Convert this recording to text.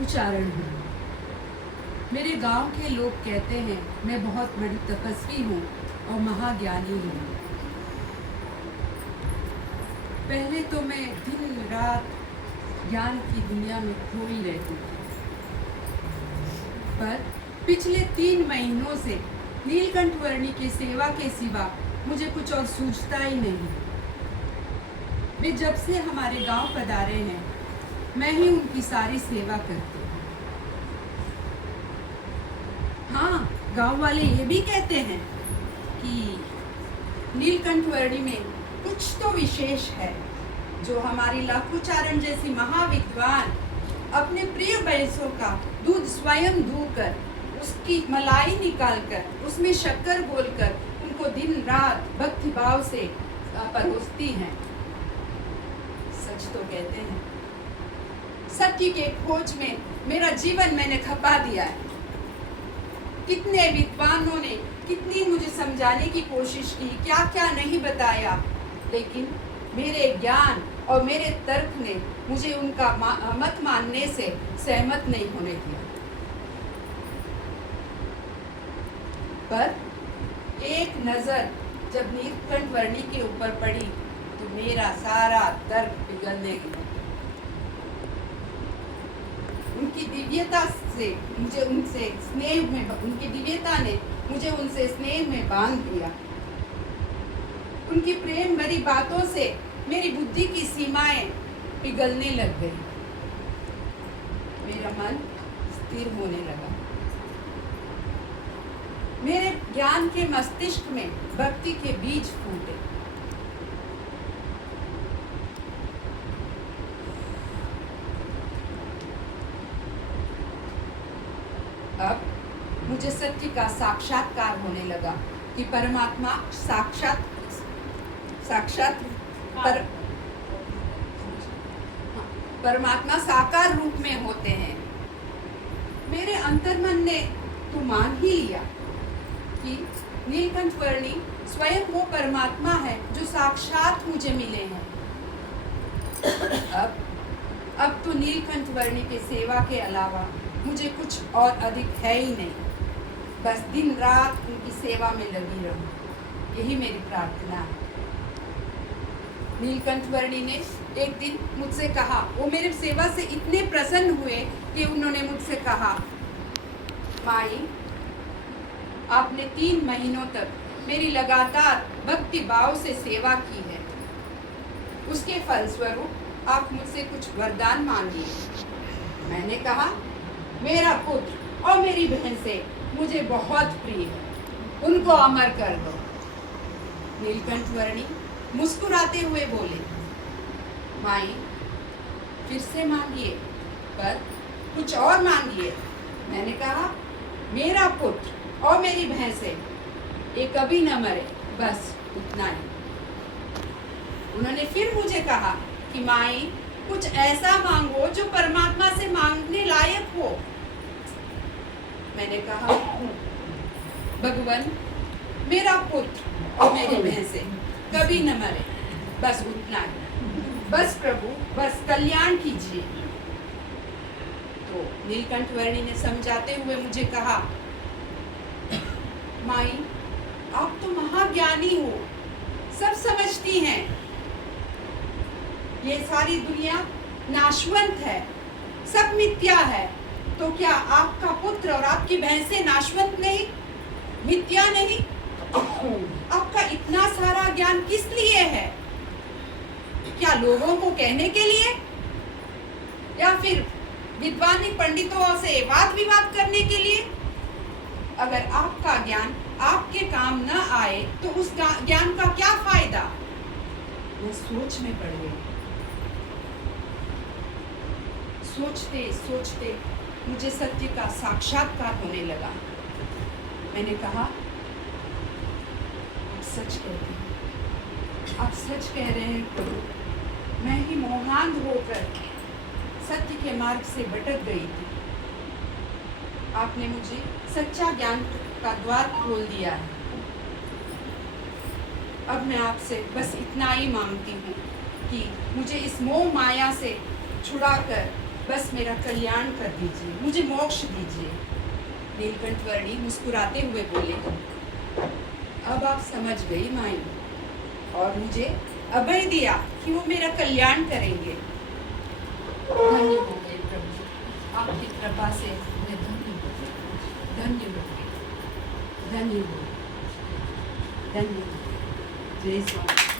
उच्चारण हूँ। मेरे गांव के लोग कहते हैं मैं बहुत बड़ी तपस्वी हूँ और महाज्ञानी हूँ। पहले तो मैं दिन रात ज्ञान की दुनिया में खोई रहती थी, पर पिछले 3 महीनों से नीलकंठ वर्णी की सेवा के सिवा मुझे कुछ और सूझता ही नहीं। वे जब से हमारे गांव पधारे हैं, मैं ही उनकी सारी सेवा करती हूँ। हाँ, गांव वाले ये भी कहते हैं कि नीलकंठ वर्णी में कुछ तो विशेष है, जो हमारी लाखोचारण जैसी महाविद्वान अपने प्रिय भैंसों का दूध स्वयं दूकर, उसकी मलाई निकालकर, उसमें शक्कर घोलकर उनको दिन रात भक्ति भाव से परोसती हैं। सच तो कहते हैं, सत्य के खोज में मेरा जीवन मैंने खपा दिया है। कितने विद्वानों ने कितनी मुझे समझाने की कोशिश की, क्या क्या नहीं बताया, लेकिन मेरे ज्ञान और मेरे तर्क ने मुझे उनका मत मानने से सहमत नहीं होने दिया। पर एक नजर जब नीलकंठ वर्णी के ऊपर पड़ी तो मेरा सारा तर्क पिघलने लगा। उनकी दिव्यता से मुझे उनसे स्नेह में, उनकी दिव्यता ने मुझे उनसे स्नेह में बांध लिया। उनकी प्रेम भरी बातों से मेरी बुद्धि की सीमाएं पिघलने लग गई। मेरा मन स्थिर होने लगा। मेरे ज्ञान के मस्तिष्क में भक्ति के बीज फूटे। अब मुझे सत्य का साक्षात्कार होने लगा कि परमात्मा परमात्मा साकार रूप में होते हैं। मेरे अंतर्मन ने तो मान ही लिया कि नीलकंठ वर्णी स्वयं वो परमात्मा है जो साक्षात मुझे मिले हैं। अब तो नीलकंठ वर्णी के सेवा के अलावा मुझे कुछ और अधिक है ही नहीं। बस दिन रात उनकी सेवा में लगी रहूं, यही मेरी प्रार्थना है। नीलकंठ वर्णी ने एक दिन मुझसे कहा, वो मेरे सेवा से इतने प्रसन्न हुए कि उन्होंने मुझसे कहा, माई, आपने 3 महीनों तक मेरी लगातार भक्ति भाव से सेवा की है। उसके फलस्वरूप आप मुझसे कुछ वरदान मांगिए। मैंने कहा, मेरा पुत्र और मेरी बहन से मुझे बहुत प्रिय है, उनको अमर कर दो। नीलकंठ वर्णी मुस्कुराते हुए बोले, माई, फिर से मांगिए, पर कुछ और मांगिए। मैंने कहा, मेरा पुत्र और मेरी बहन से ये कभी न मरे, बस उतना ही। उन्होंने फिर मुझे कहा कि माई, कुछ ऐसा मांगो जो परमात्मा से मांगने लायक हो। मैंने कहा, भगवान, मेरा पुत्र और मेरी बहन से कभी न मरे, बस उतना ही। बस प्रभु, बस कल्याण कीजिए। तो नीलकंठ वर्णी ने समझाते हुए मुझे कहा, माई, आप तो महाज्ञानी हो, सब समझती हैं। ये सारी दुनिया नाशवंत है, सब मिथ्या है, तो क्या आपका पुत्र और आपकी बहन से नाशवंत नहीं, मिथ्या नहीं? आपका इतना सारा ज्ञान किस लिए है? क्या लोगों को कहने के लिए, या फिर विद्वानी पंडितों से वाद विवाद करने के लिए? अगर आपका ज्ञान आपके काम न आए तो उस ज्ञान का क्या फायदा? मैं सोच में पड़ गई। सोचते सोचते मुझे सत्य का साक्षात्कार होने लगा। मैंने कहा, आप सच कहते हैं, आप सच कह रहे हैं प्रभु। मैं ही मोहांध होकर सत्य के मार्ग से भटक गई थी। आपने मुझे सच्चा ज्ञान का द्वार खोल दिया है। अब मैं आपसे बस इतना ही मांगती हूँ कि मुझे इस मोह माया से छुड़ाकर बस मेरा कल्याण कर दीजिए, मुझे मोक्ष दीजिए। नीलकंठ वर्णी मुस्कुराते हुए बोले, अब आप समझ गई माई, और मुझे अभय दिया कि वो मेरा कल्याण करेंगे। धन्य हो गए प्रभु, आपकी कृपा से मैं धन्य हो गई, धन्य हो गई, धन्य हो गई, धन्य हो गई। जय स्वामी।